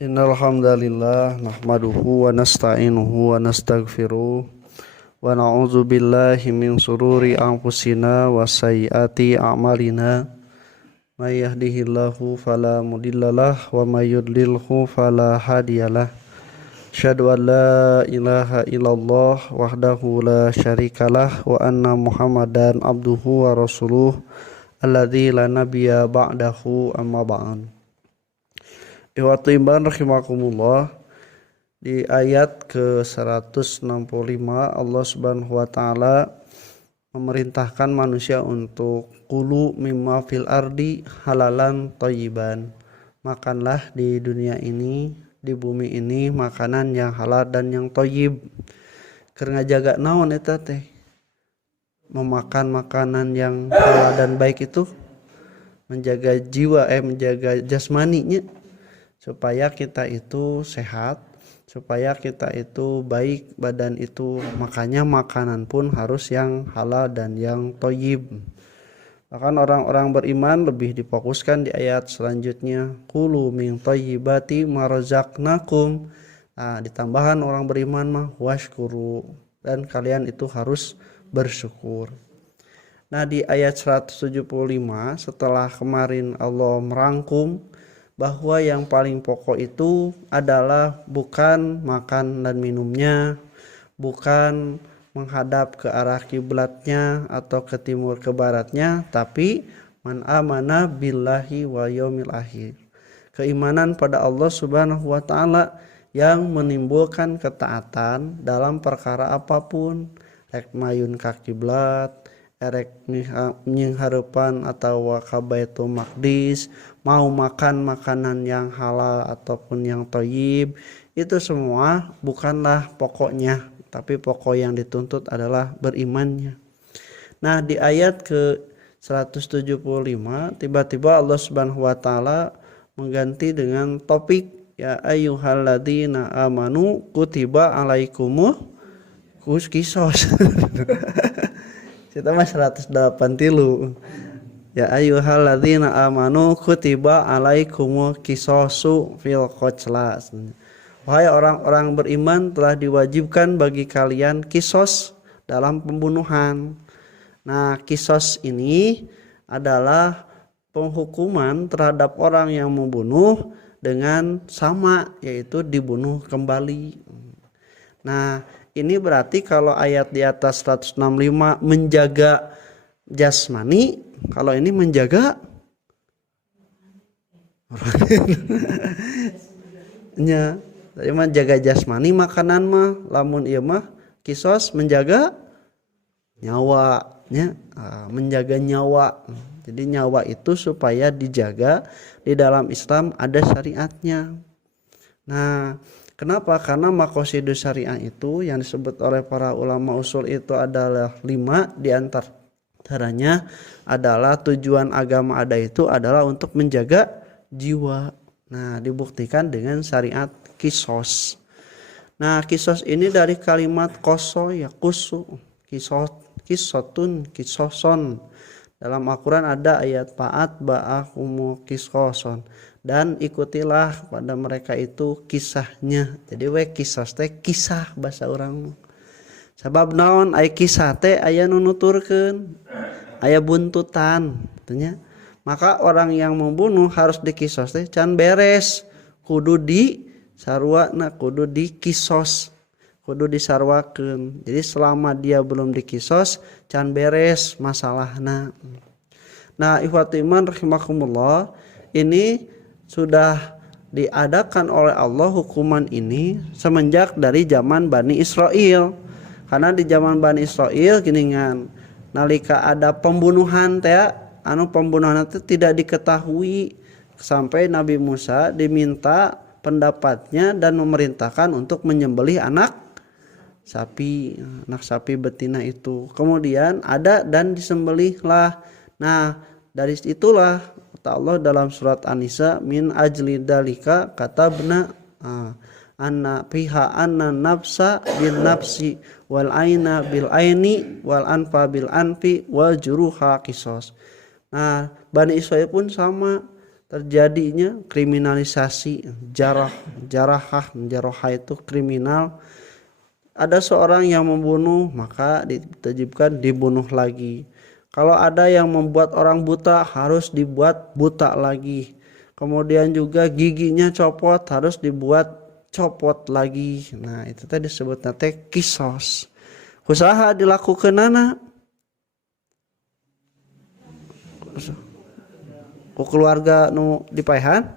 Innal hamdalillah nahmaduhu wa nasta'inuhu wa nastaghfiruh wa na'udzu billahi min sururi anfusina wa sayyiati a'malina may yahdihillahu fala mudhillalah wa may yudlilhu fala hadiyalah. Asyhadu an la ilaha illallah wahdahu la syarikalah wa anna Muhammadan abduhu wa rasuluh alladzi la nabiyya ba'dahu amma ba'd. Ikhwatu iman rahimakumullah, di ayat ke-165 Allah Subhanahu wa taala memerintahkan manusia untuk kulu mimma fil ardi halalan thayyiban. Makanlah di dunia ini, di bumi ini makanan yang halal dan yang thayyib. Keur ngajaga naon eta teh? Memakan makanan yang halal dan baik itu menjaga jiwa, menjaga jasmaninya, supaya kita itu sehat, supaya kita itu baik badan itu. Makanya makanan pun harus yang halal dan yang thayyib. Bahkan orang-orang beriman lebih difokuskan di ayat selanjutnya, qulu min thayyibati ma razaqnakum. Nah, ditambahan orang beriman mah washkuru, dan kalian itu harus bersyukur. Nah, di ayat 175 setelah kemarin Allah merangkum bahwa yang paling pokok itu adalah bukan makan dan minumnya, bukan menghadap ke arah kiblatnya atau ke timur ke baratnya, tapi man amana billahi wa yaumil akhir. Keimanan pada Allah Subhanahu wa taala yang menimbulkan ketaatan dalam perkara apapun, rek mayun ka kiblat, erek nying hareupan atau ka Baitul Maqdis, mau makan makanan yang halal ataupun yang thayyib, itu semua bukanlah pokoknya, tapi pokok yang dituntut adalah berimannya. Nah, di ayat ke 175 tiba-tiba Allah Subhanahu wa taala mengganti dengan topik, ya ayyuhalladzina amanu kutiba alaikumus qisos. Kita mah 180 tilu. Ya ayyuhalladzina amanu kutiba alaikumul qisasu fil qatla. Wahai orang-orang beriman, telah diwajibkan bagi kalian kisos dalam pembunuhan. Nah, kisos ini adalah penghukuman terhadap orang yang membunuh dengan sama, yaitu dibunuh kembali. Nah, ini berarti kalau ayat di atas 165 menjaga jasmani, kalau ini menjaga nya, tadi mah jaga jasmani makanan mah, lamun ieu mah kisos menjaga nyawanya, menjaga nyawa. Jadi nyawa itu supaya dijaga, di dalam Islam ada syariatnya. Nah, kenapa? Karena maqasidus syariah itu yang disebut oleh para ulama usul itu adalah 5, di antaranya adalah tujuan agama ada itu adalah untuk menjaga jiwa. Nah, dibuktikan dengan syariat kisos. Nah, kisos ini dari kalimat koso ya kusu, kisos, kisotun, kisoson. Dalam Al-Quran ada ayat paat ba'ahumu kisoson, dan ikutilah pada mereka itu kisahnya. Jadi kisos teh kisah bahasa orang. Sabab naon aya kisah teh aya nu nuturkeun, aya buntutan tanya. Maka orang yang membunuh harus dikisos teh can beres, kudu di sarwana, kudu dikisos, kudu disarwakeun. Jadi selama dia belum dikisos can beres masalahna. Nah, ikhwatu iman rahimakumullah, ini sudah diadakan oleh Allah hukuman ini semenjak dari zaman Bani Israel. Karena di zaman Bani Israel giningan, nalika ada pembunuhan teh, pembunuhan itu tidak diketahui sampai Nabi Musa diminta pendapatnya dan memerintahkan untuk menyembelih anak sapi betina itu. Kemudian ada dan disembelihlah. Nah, dari itulah kata Allah dalam surat An-Nisa, min ajli dalika katabna anna fiha anna nafsa bil nafsi wal aina bil aini wal anfa bil anfi wal juruha qisos. Nah, Bani Israil pun sama. terjadinya kriminalisasi jarahah itu kriminal. Ada seorang yang membunuh maka ditajibkan dibunuh lagi. Kalau ada yang membuat orang buta harus dibuat buta lagi. Kemudian juga giginya copot harus dibuat copot lagi. Nah itu tadi disebutnya teh kisos. Usaha dilakukan anak ku keluarga nu dipaehan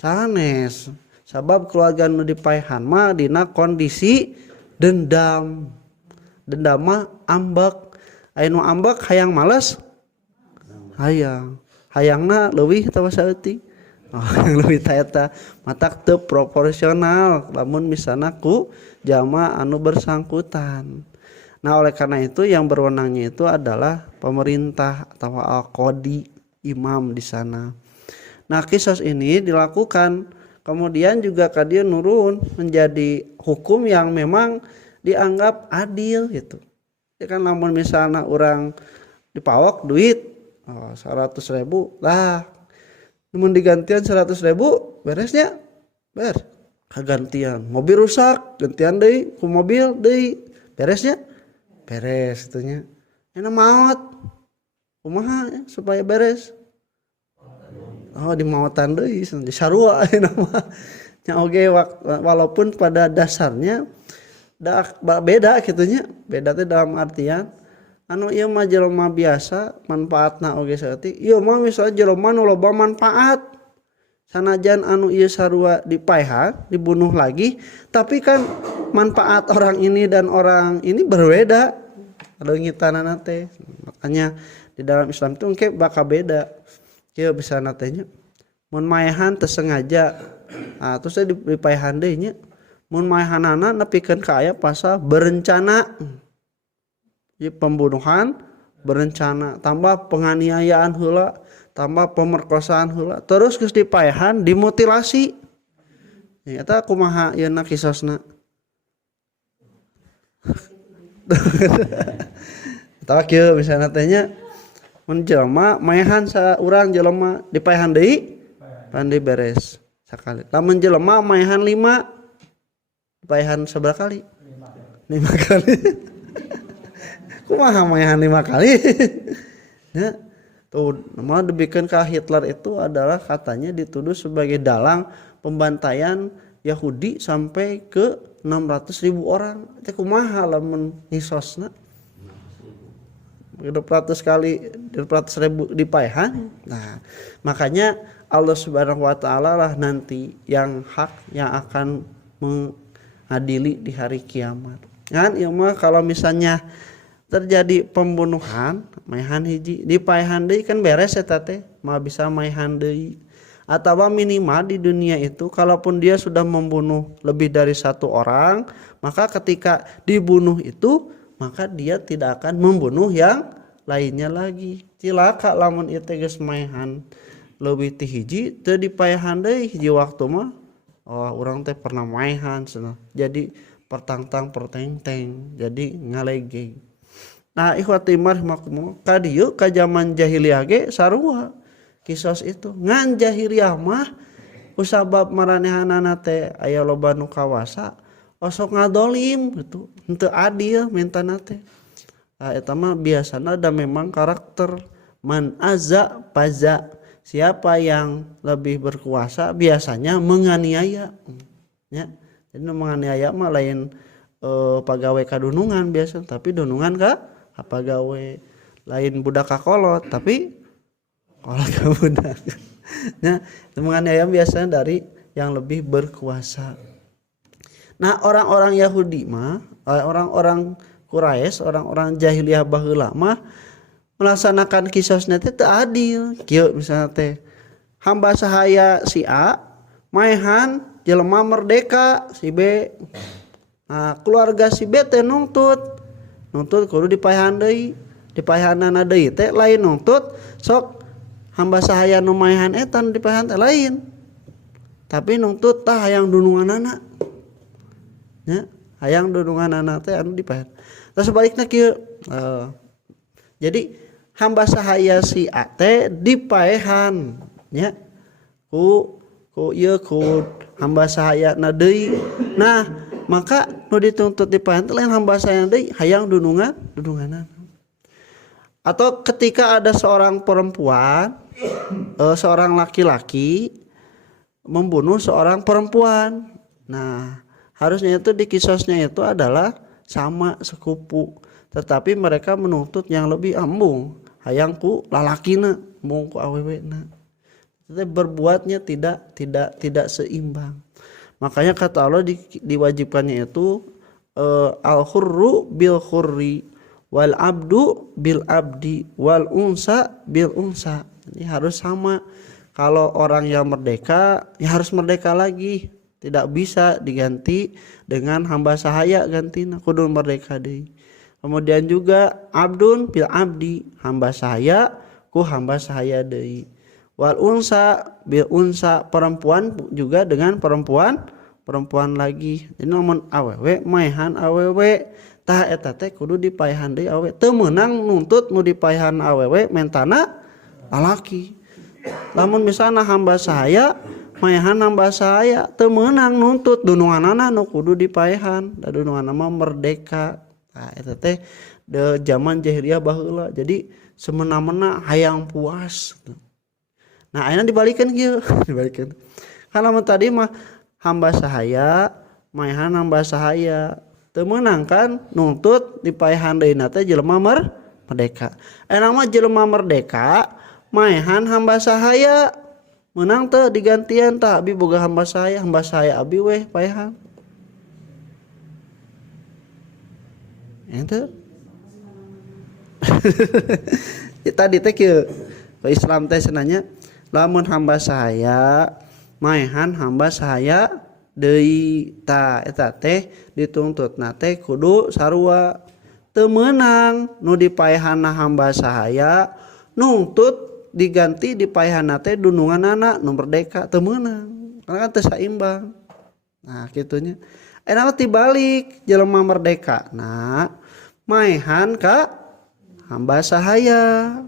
sanes sabab keluarga nu dipaehan mah dina kondisi dendam mah ambek anu ambek hayang males hayangna leuwih teu saeutik yang leuwih taeta matak teu proporsional lamun misalna ku jama anu bersangkutan. Nah oleh karena itu yang berwenangnya itu adalah pemerintah atau al-qadi imam di sana. Nah kisos ini dilakukan kemudian juga kadia nurun menjadi hukum yang memang dianggap adil gitu. Ya kan namun misalnya orang dipawak duit 100.000 lah, namun digantian 100.000 beresnya kagantian mobil rusak gantian deui ku mobil deui beresnya beres itunya enak maot kumaha ya, supaya beres di mautan deui di sarua nama nya oge walaupun pada dasarnya beda gitunya beda teh dalam artian anu ieu mah jelema biasa manfaatna oge saeutik ieu mah misalnya jelema nu loba manfaat sanajan anu ieu sarua dipaehan dibunuh lagi tapi kan manfaat orang ini dan orang ini berbeda ada ngitanana teh makanya di dalam Islam itu engke bakal beda kieu bisa natenya mun maehan teu sengaja terus dipaehan deui nya mun maehanana nepikeun ka aya pasal berencana pembunuhan berencana tambah penganiayaan heula tambah pemerkosaan heula terus geus dipaehan dimutilasi eta kumaha yeuna kisosna atawa kieu misalna teh nya mun jelema maehan saurang jelema dipaehan deui pandi beres sakali lamun jelema maehan 5 dipaehan sabaraha kali 5 kali kumaha maehan 5 kali ya tuh nama dibikeun ka Hitler itu adalah katanya dituduh sebagai dalang pembantaian Yahudi sampai ke 600.000 orang. Teh kumaha lamun ngisosna 200.000 dipaehan. Nah, makanya Allah Subhanahu wa taala lah nanti yang hak yang akan mengadili di hari kiamat. Kan ieu mah kalau misalnya terjadi pembunuhan maehan hiji dipaehan deui kan beres eta teh mah bisa maehan deui atawa minimal di dunia itu kalaupun dia sudah membunuh lebih dari 1 orang maka ketika dibunuh itu maka dia tidak akan membunuh yang lainnya lagi cilaka lamun ieu teh geus maehan leuwih ti hiji teu dipaehan deui hiji waktu mah urang teh pernah maehan cenah jadi pertangtang pertengteng jadi ngalege. Nah ikhwati rahimakumullah kadieu ka zaman jahiliyah ge sarua kisos itu ngan jahiliyah mah kusabab maranehanana teh aya loba nu kawasa osok ngadolim gitu henteu adil mentana teh eta mah biasana da memang karakter man azza paza siapa yang lebih berkuasa biasanya menganiaya ya jadi menganiaya mah lain pagawe kadunungan biasa tapi dunungan ka pagawe lain budak kakolot tapi kolot ka budak nah menganiaya biasanya dari yang lebih berkuasa. Nah orang-orang Yahudi mah orang-orang Quraisy orang-orang jahiliyah baheula mah melaksanakan kisosna teh teu adil kieu misalna teh hamba sahaya si A maehan jelema merdeka si B. Nah keluarga si B teh nuntut kudu dipaehan deui dipaehanana deui teh lain nuntut sok hamba sahaya nu maehan eta nu dipaehan teh lain tapi nuntut tah hayang dununganana nya hayang dununganana teh anu dipaehan terus sebaliknya kieu jadi hamba sahaya si A teh dipaehan nya ku hamba sahaya na deui. Nah maka nu dituntut dipaehan lain hamba sahaya deui hayang dununganan. Atau ketika ada seorang perempuan, seorang laki-laki membunuh seorang perempuan. Nah, harusnya itu di kisosnya itu adalah sama sekupu. Tetapi mereka menuntut yang lebih embung. Hayang ku lalakina, embung ku awewena. Jadi berbuatnya tidak seimbang. Makanya kata Allah diwajibkannya itu al-hurru bil hurri wal abdu bil abdi wal unsa bil unsa. Ini harus sama. Kalau orang yang merdeka ya harus merdeka lagi. Tidak bisa diganti dengan hamba sahaya gantina kudu merdeka deui. Kemudian juga abdun bil abdi, hamba sahaya ku hamba sahaya deui. Wal unsa bil unsa, perempuan juga dengan perempuan lagi. Jadi namun awewe maehan awewe tah eta teh kudu dipaehan deui awewe. Teu meunang nuntut nu dipaehan awewe mentana lalaki. Lamun misalna hamba sahaya maehan hamba sahaya teu meunang nuntut dununganana nu kudu dipaehan. Da dununganna mah merdeka. Nah eta teh de zaman jahiliyah baheula. Jadi semena-mena hayang puas. Nah ayeuna dibalikeun kieu, dibalikeun. Kana mun tadi mah hamba sahaya maehan hamba sahaya teu meunang kan nuntut dipaehan deuna teh jelema merdeka. Ayeuna mah jelema merdeka maehan hamba sahaya meunang teu digantian tah abi boga hamba sahaya abi weh paehan. Ente tadi teh kieu Islam teh cenanya lamun hamba sahaya maehan hamba sahaya deui tah eta teh dituntutna teh kudu sarua. Teu meunang nu dipaehanna hamba sahaya nuntut diganti dipaehanna teh dununganana nu merdeka teu meunang karena kan teu saimbang. Nah kitunya aya tibalik jelema merdeka nah maehan ka hamba sahaya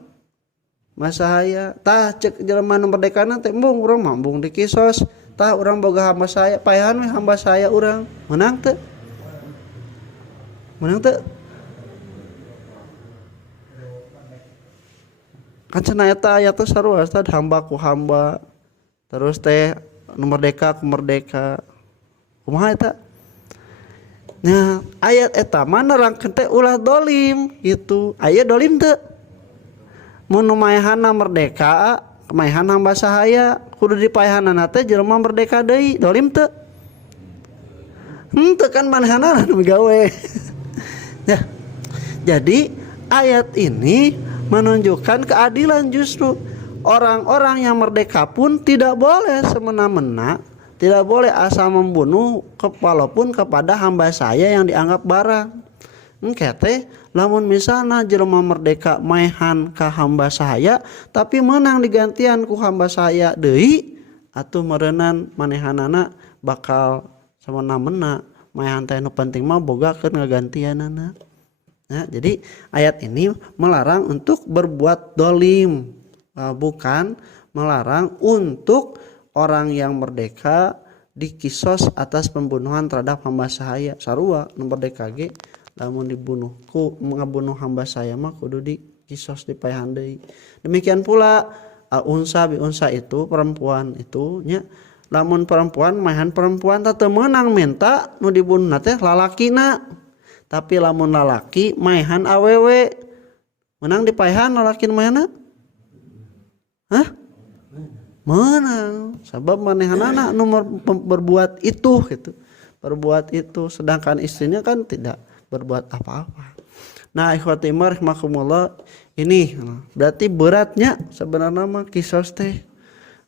masahaya tah cek jelema nu merdekana teh embung urang mambung di kisos tah urang boga hamba sahaya paehan we hamba sahaya urang menang teu kan cenah eta aya teh sarua teh hamba ku hamba terus teh nu merdeka ku merdeka kumaha eta. Nah ayat eta mah nerangkeun teh ulah dolim gitu. Aya dolim teu mun maehanna merdeka maehan hamba sahaya kudu dipaehanana teh jelema merdeka deui dolim teu. Henteu kan manehanna nu gawe. Ya. Jadi ayat ini menunjukkan keadilan justru orang-orang yang merdeka pun tidak boleh semena-mena, tidak boleh asal membunuh walaupun kepada hamba saya yang dianggap barang. Engke teh lamun misalna jelema merdeka maehan ka hamba saya tapi menang digantian ku hamba saya deui atuh meureunnan manehanana bakal semena-mena maehan teh nu penting mah bogakeun ngagantianana. Nah, jadi ayat ini melarang untuk berbuat dolim, bukan melarang untuk orang yang merdeka dikisos atas pembunuhan terhadap hamba sahaya. Sarua nu merdeka ge lamun dibunuh ku ngabunuh hamba saya mah kudu dikisos dipaehan deui. Demikian pula unsa bi unsa itu perempuan itu nya lamun perempuan maehan perempuan teu meunang minta nu dibunuhna teh lalakina. Tapi lamun lalaki maehan awewe menang dipaehan lalaki maehanna menang sabab manehanana nu berbuat itu gitu berbuat itu sedangkan istrinya kan tidak berbuat apa-apa. Nah ikhwati rahimakumullah ini berarti beratnya sebenarnya mah kisos teh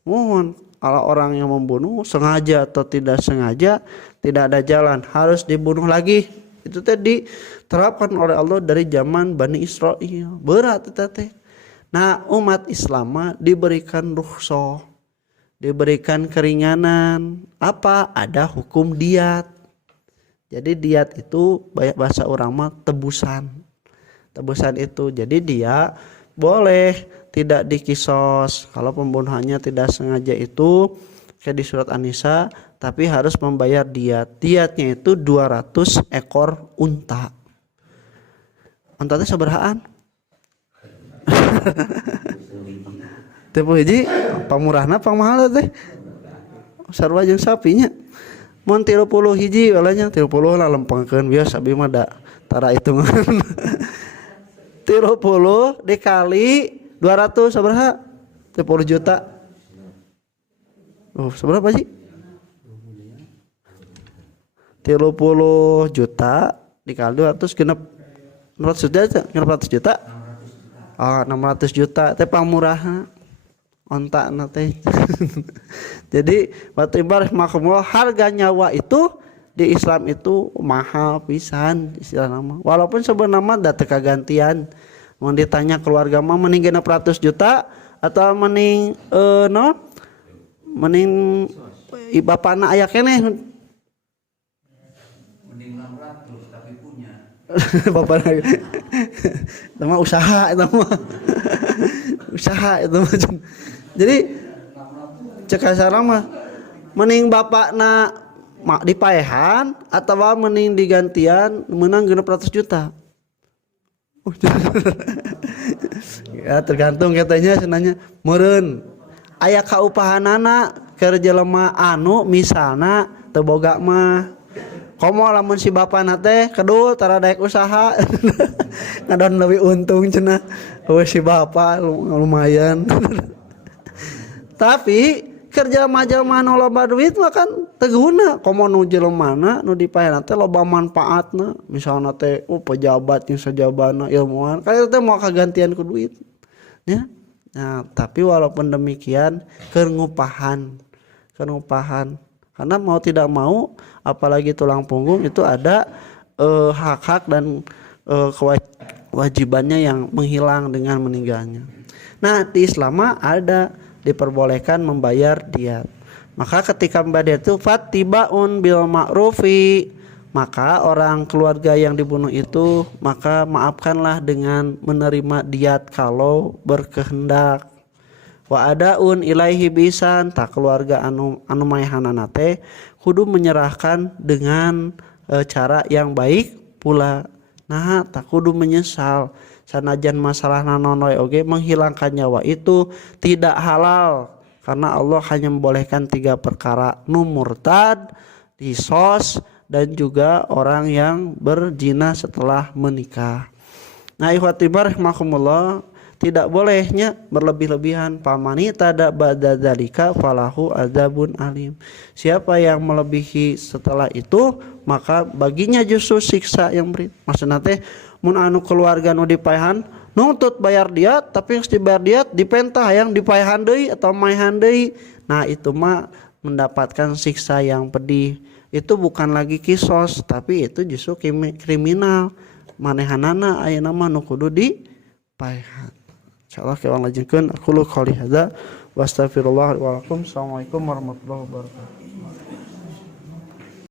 mohon kalau orang yang membunuh sengaja atau tidak sengaja tidak ada jalan harus dibunuh lagi. Itu tadi diterapkan oleh Allah dari zaman Bani Israel. Berat itu teh. Nah, umat Islam diberikan rukhsah, diberikan keringanan. Apa? Ada hukum diat. Jadi diat itu bahasa orang mah tebusan. Tebusan itu. Jadi dia boleh tidak dikisos. Kalau pembunuhannya tidak sengaja itu kayak di surat An-Nisa, tapi harus membayar diat. Diatnya itu 200 ekor unta. Unta teh sabarahaan? Tipe hiji pamurahna pamahal teh. Sarua jeung sapinya. Mun 30 hiji walanya 30 lah lempengkeun biasa sapi mah da tara hitungan. 30 dikali 200 sabaraha? 30 juta. Oh, seberapa sih? 30 juta dikali 200 genep 600 juta, genep 100 juta. Oh, 600 juta teh pamurahna. Onta teh. Jadi batu ibarat makumul harga nyawa itu di Islam itu mahal pisan istilah nama. Walaupun sebenarnya da teu kagantian. Mun ditanya keluarga mah mending 600 juta atau mending mending bapana aya keneh. Mending 600 tapi punya. Bapana. Itu mah usaha itu mah. Usaha itu mah. Jadi cek kasarna mah mending bapakna dipaehan atau mending digantian menang 600 juta. Ya tergantung katanya senanya meureun aya kaupahanana keur jelema anu misalna teu boga mah komo lamun si bapana teh kedul tara daek usaha ngadon leuwih untung cenah si bapa lumayan. Tapi kerja jelema nu loba duit mah kan teu guna komo nu jelemana nu dipaehan teh loba manfaatna misalna teh pejabat yang sajabana ilmuwan kan itu teh mau kagantian ku duit ya. Nah, tapi walaupun demikian keur ngupahan karena mau tidak mau apalagi tulang punggung itu ada hak-hak dan kewajibannya yang menghilang dengan meninggalnya. Nah, di Islam ada diperbolehkan membayar diat. Maka ketika membayar diat itu fattibaun bil ma'rufi, maka orang keluarga yang dibunuh itu maka maafkanlah dengan menerima diat kalau berkehendak. Wa adaun ilaihi bisan, tak keluarga anu maehanana teh kudu menyerahkan dengan cara yang baik pula. Nah, tak kudu menyesal. Sanajan masalah nanonoy oge menghilangkan nyawa itu tidak halal karena Allah hanya membolehkan 3 perkara, nu murtad, disos dan juga orang yang berzina setelah menikah. Nah, ikhwati rahimakumullah, tidak bolehnya berlebih-lebihan. Pamani tada ba'da dzalika falahu adzabun alim. Siapa yang melebihi setelah itu maka baginya justru siksa yang berat. Maksudna teh mun anu keluarga nu dipaehan nuntut bayar diat tapi geus dibayar diat dipentah hayang dipaehan deui atau maehan deui. Nah, itu mah mendapatkan siksa yang pedih. Itu bukan lagi kisos tapi itu justru kriminal. Manehanana ayeuna mah nu kudu dipaehan. Insyaallah kewan lajengkeun aku qouli hadza wa astaghfirullah wa lakum. Assalamualaikum warahmatullahi wabarakatuh.